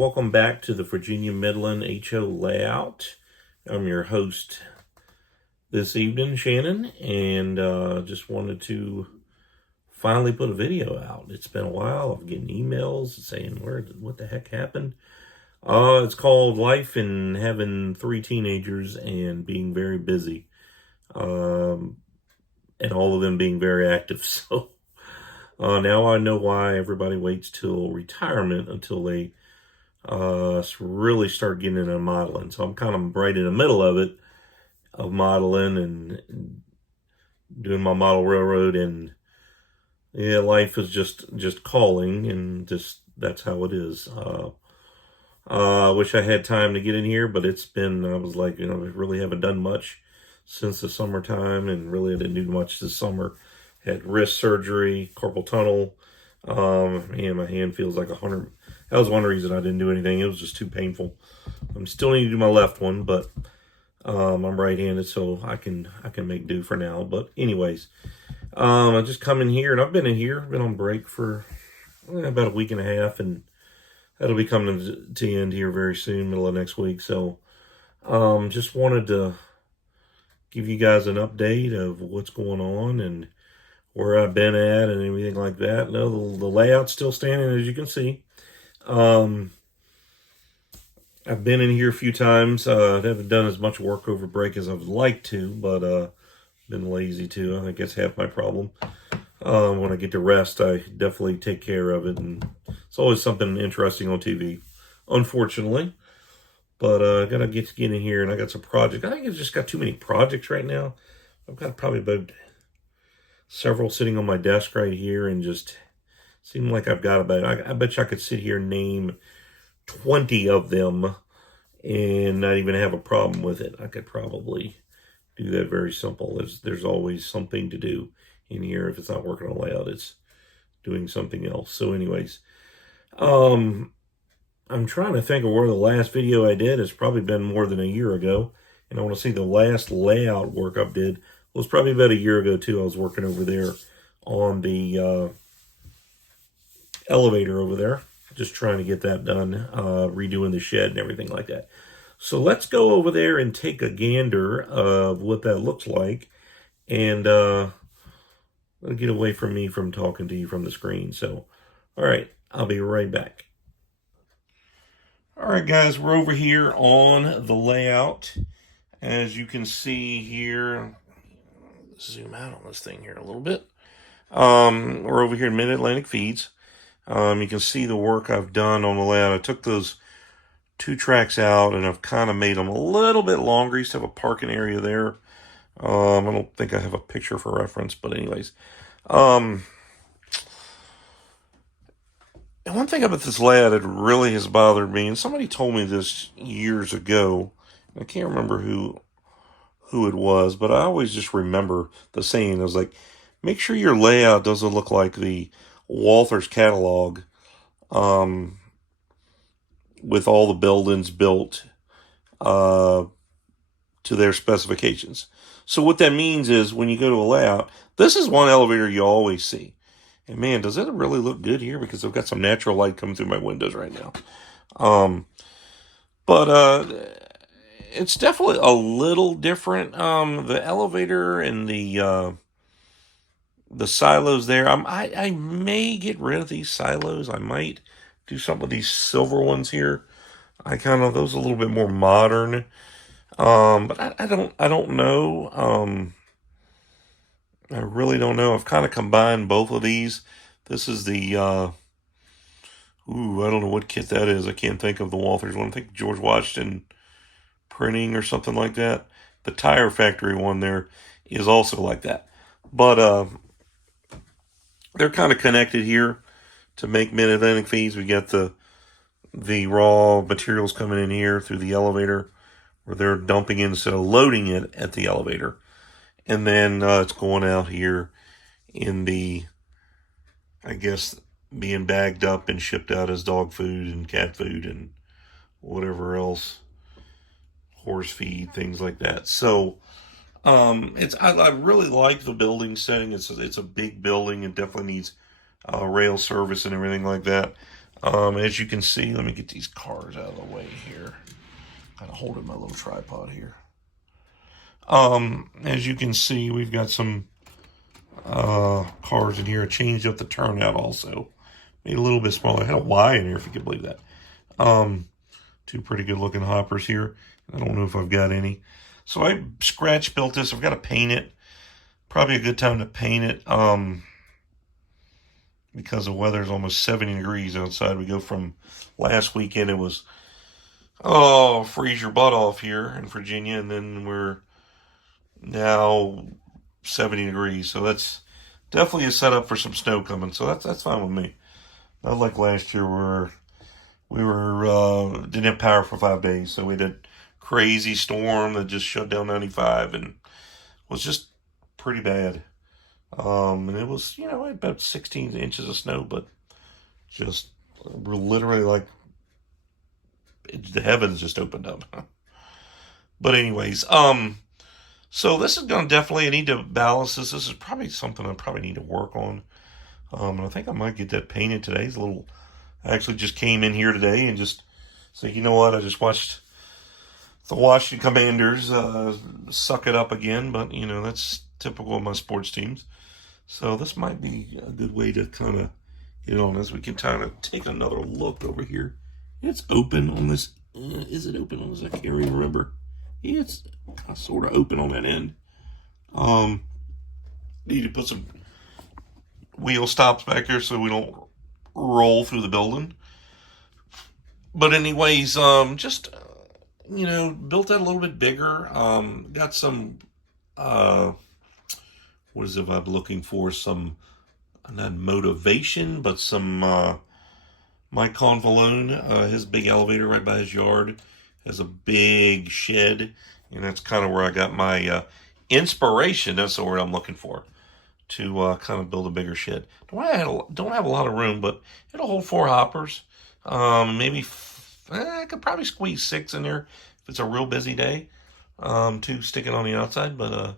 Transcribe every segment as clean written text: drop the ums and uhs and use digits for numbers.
welcome back to the Virginia Midland Ho Layout. I'm your host this evening, Shannon, and just wanted to finally put a video out. It's been a while. I'm getting emails saying, what the heck happened? It's called Life and Having 3 Teenagers and Being Very Busy, and all of them being very active. So now I know why everybody waits till retirement until they really start getting into modeling. So I'm kind of right in the middle of it, of modeling and doing my model railroad, and yeah, life is just calling, and just that's how it is. I wish I had time to get in here, but I was like, I really haven't done much since the summertime, and really I didn't do much this summer. Had wrist surgery, carpal tunnel, and my hand feels like 100. That was one reason I didn't do anything. It was just too painful. I'm still need to do my left one, but I'm right-handed, so I can make do for now. But anyways, I just come in here, and I've been in here, been on break for about a week and a half, and that'll be coming to the end here very soon, middle of next week. So just wanted to give you guys an update of what's going on and where I've been at and everything like that. No, the layout's still standing, as you can see. I've been in here a few times. I haven't done as much work over break as I would like to, but been lazy too. I think that's half my problem. When I get to rest, I definitely take care of it, and it's always something interesting on TV, unfortunately. But I gotta get in here, and I got some projects. I think I've just got too many projects right now. I've got probably about several sitting on my desk right here, and just seem like I've got about, I bet you I could sit here and name 20 of them and not even have a problem with it. I could probably do that very simple. There's always something to do in here. If it's not working on layout, it's doing something else. So anyways, I'm trying to think of where the last video I did. It's probably been more than a year ago, and I want to see the last layout work I did was probably about a year ago too. I was working over there on the elevator over there, just trying to get that done, redoing the shed and everything like that. So let's go over there and take a gander of what that looks like, and get away from me from talking to you from the screen. So, all right, I'll be right back. All right, guys, we're over here on the layout. As you can see here, zoom out on this thing here a little bit. We're over here in Mid-Atlantic Feeds. You can see the work I've done on the layout. I took those 2 tracks out, and I've kind of made them a little bit longer. I used to have a parking area there. I don't think I have a picture for reference, but anyways. And one thing about this layout that really has bothered me, and somebody told me this years ago, I can't remember who it was, but I always just remember the saying. It was like, make sure your layout doesn't look like the Walther's catalog, with all the buildings built to their specifications. So what that means is when you go to a layout, this is one elevator you always see. And man, does it really look good here, because I've got some natural light coming through my windows right now. But it's definitely a little different. The elevator and the silos there. I may get rid of these silos. I might do some of these silver ones here. Those are a little bit more modern. But I don't know. I really don't know. I've kind of combined both of these. This is the, I don't know what kit that is. I can't think of the Walthers one. I think George Washington Printing or something like that. The Tire Factory one there is also like that. But, they're kind of connected here to make Mid-Atlantic Feeds. We got the raw materials coming in here through the elevator, where they're dumping in instead of loading it at the elevator. And then it's going out here in the, I guess, being bagged up and shipped out as dog food and cat food and whatever else, horse feed, things like that. So I really like the building setting. It's a big building. It definitely needs rail service and everything like that. As you can see, let me get these cars out of the way here. Kind of holding my little tripod here. As you can see, we've got some cars in here. I changed up the turnout also. Made it a little bit smaller. I had a Y in here, if you can believe that. Two pretty good looking hoppers here. I don't know if I've got any. So I scratch built this. I've got to paint it. Probably a good time to paint it. Because the weather is almost 70 degrees outside. We go from last weekend, it was, freeze your butt off here in Virginia, and then we're now 70 degrees. So that's definitely a setup for some snow coming. So that's fine with me. Not like last year where we didn't have power for 5 days. So we had a crazy storm that just shut down 95 and was just pretty bad. And it was, about 16 inches of snow, but just we're literally like the heavens just opened up. But anyways, so this is going to definitely, I need to balance this. This is probably something I probably need to work on. And I think I might get that painted today. It's I actually just came in here today and just said, you know what, I just watched the Washington Commanders suck it up again, but, that's typical of my sports teams. So this might be a good way to kind of get on as we can kind of take another look over here. It's open on this. Is it open on this? I can't even remember. Yeah, it's sort of open on that end. Need to put some wheel stops back here so we don't roll through the building. But anyways, just, built that a little bit bigger. Got some, what is it I'm looking for? Some, not motivation, but some, Mike Convalone, his big elevator right by his yard has a big shed, and that's kind of where I got my inspiration. That's the word I'm looking for, to kind of build a bigger shed. Don't have a lot of room, but it'll hold 4 hoppers. Maybe I could probably squeeze 6 in there if it's a real busy day. 2 sticking on the outside, but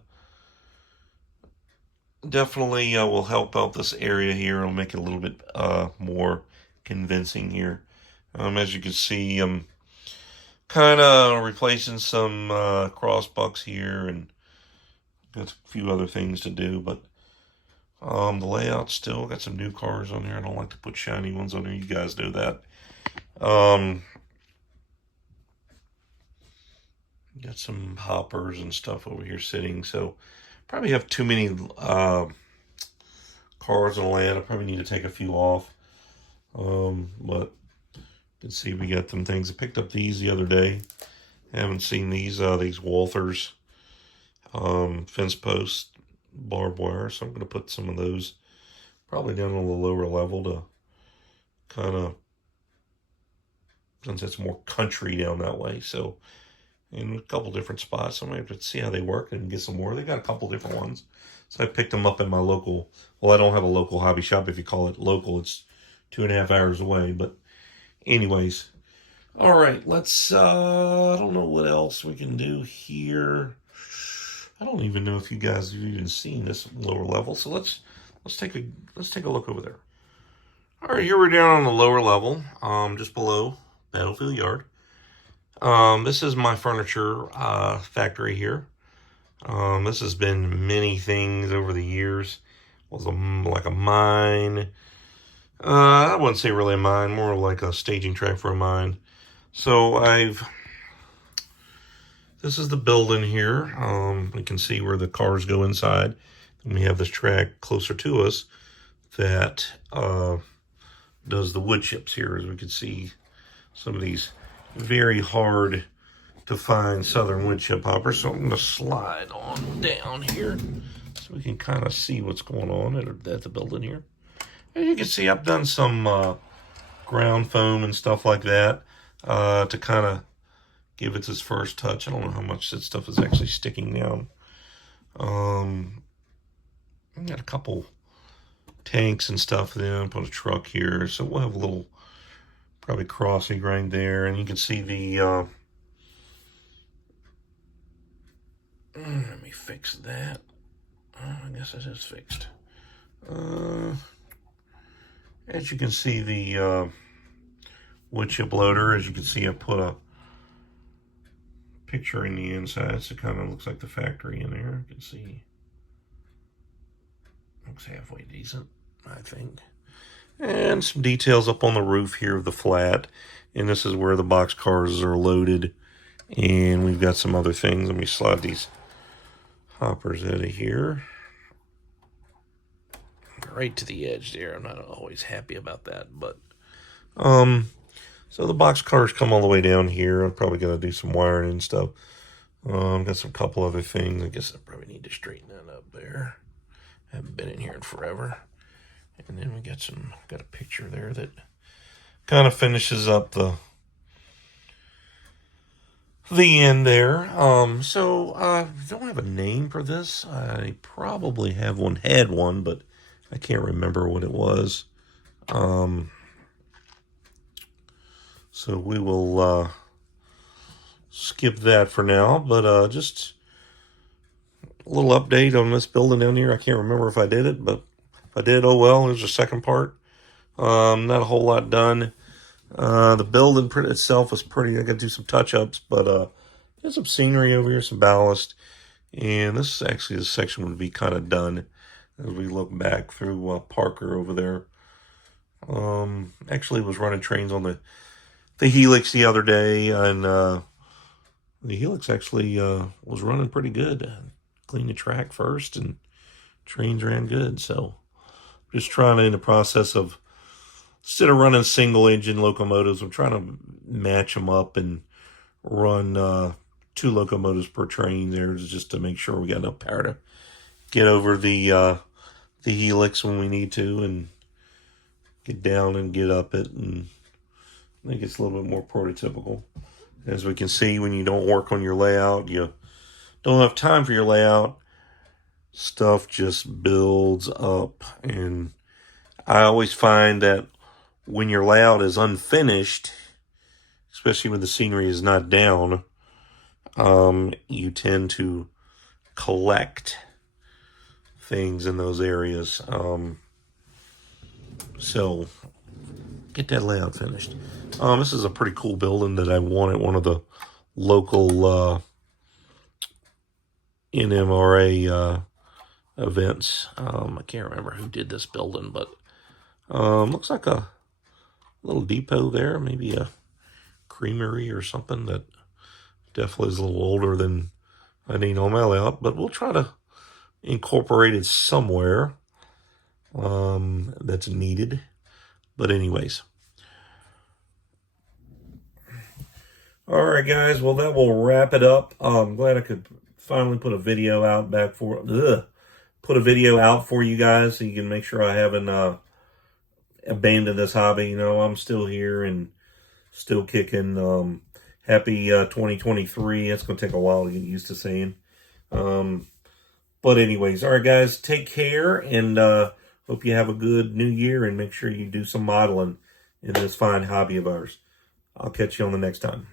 definitely will help out this area here. It'll make it a little bit more convincing here. As you can see, I'm kind of replacing some cross bucks here, and got a few other things to do, but the layout still got some new cars on there. I don't like to put shiny ones on there. You guys know that. Got some hoppers and stuff over here sitting, so probably have too many cars on land. I probably need to take a few off. But you can see we got them things. I picked up these the other day. Haven't seen these Walthers fence posts, barbed wire, so I'm going to put some of those probably down on the lower level to kind of, since it's more country down that way. So in a couple different spots, so I'm going to have to see how they work and get some more. They got a couple different ones. So I picked them up at my local, well, I don't have a local hobby shop. If you call it local, it's 2.5 hours away. But anyways, all right, let's, I don't know what else we can do here. I don't even know if you guys have even seen this lower level. So let's take a look over there. All right, here we're down on the lower level, just below Battlefield Yard. This is my furniture factory here. This has been many things over the years. It was like a mine. I wouldn't say really a mine, more like a staging track for a mine. So this is the building here. We can see where the cars go inside. And we have this track closer to us that does the wood chips here. As we can see, some of these very hard to find southern wood chip hoppers. So I'm going to slide on down here so we can kind of see what's going on at the building here. And you can see I've done some ground foam and stuff like that to kind of give it this first touch. I don't know how much that stuff is actually sticking down. I've got a couple tanks and stuff then. Put a truck here, so we'll have a little probably crossing right there, and you can see the let me fix that. I guess it is fixed. As you can see, the wood chip loader. As you can see, I put a picture in the inside, so it kind of looks like the factory in there. You can see. Looks halfway decent, I think. And some details up on the roof here of the flat. And this is where the box cars are loaded. And we've got some other things. Let me slide these hoppers out of here. Right to the edge there. I'm not always happy about that, but so the box cars come all the way down here. I'm probably gonna do some wiring and stuff. Got some couple other things. I guess I probably need to straighten that up there. Haven't been in here in forever. And then we got a picture there that kind of finishes up the end there. So I don't have a name for this. I probably had one, but I can't remember what it was. So we will skip that for now, but just a little update on this building down here. I can't remember if I did it, but if I did, oh well. There's the second part. Not a whole lot done. The building itself is pretty. I got to do some touch-ups, but there's some scenery over here, some ballast, and this section would be kind of done as we look back through Parker over there. Actually was running trains on the Helix the other day, and the Helix actually was running pretty good. Cleaned the track first, and trains ran good. So just in the process of, instead of running single engine locomotives, I'm trying to match them up and run 2 locomotives per train there, just to make sure we got enough power to get over the Helix when we need to, and get down and get up it, and I think it's a little bit more prototypical. As we can see, when you don't work on your layout, you don't have time for your layout, stuff just builds up. And I always find that when your layout is unfinished, especially when the scenery is not down, you tend to collect things in those areas. So get that layout finished. This is a pretty cool building that I won at one of the local NMRA events. I can't remember who did this building, but looks like a little depot there, maybe a creamery or something. That definitely is a little older than I need on my layout, but we'll try to incorporate it somewhere that's needed. But anyways. All right, guys. Well, that will wrap it up. I'm glad I could finally put a video out for you guys, so you can make sure I haven't abandoned this hobby. You know, I'm still here and still kicking. Happy 2023. It's going to take a while to get used to saying. But anyways, all right, guys. Take care, and hope you have a good new year, and make sure you do some modeling in this fine hobby of ours. I'll catch you on the next time.